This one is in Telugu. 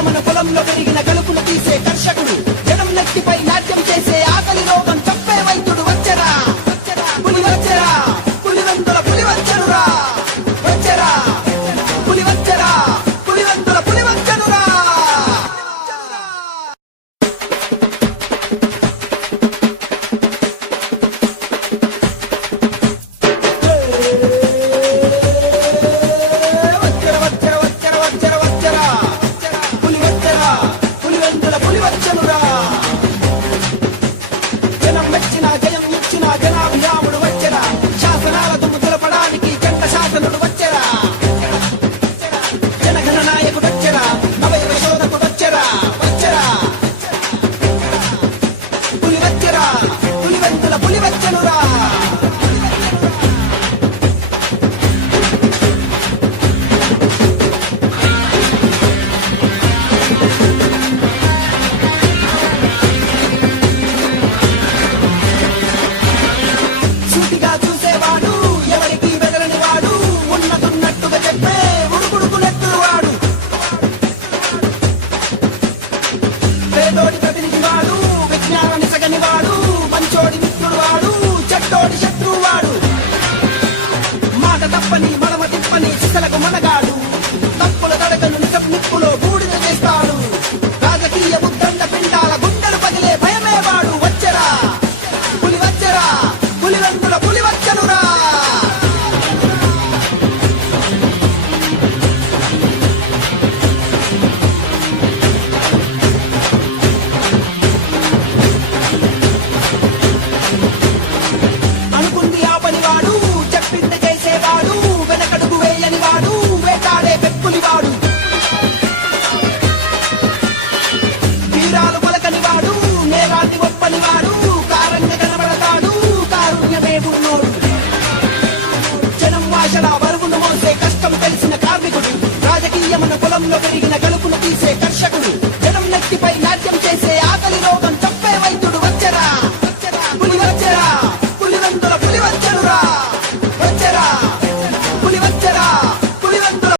మన పొలంలో పెరిగిన కలుపుల తీసే కర్షకుడు జనం నెత్తిపై నాట్యం చేసే ఆకలి రోగం చప్పే వైద్యుడు వచ్చరా. వచ్చరా. పులి వచ్చరా పొలంలో పెరిగిన కలుపును తీసే కర్షకుడు.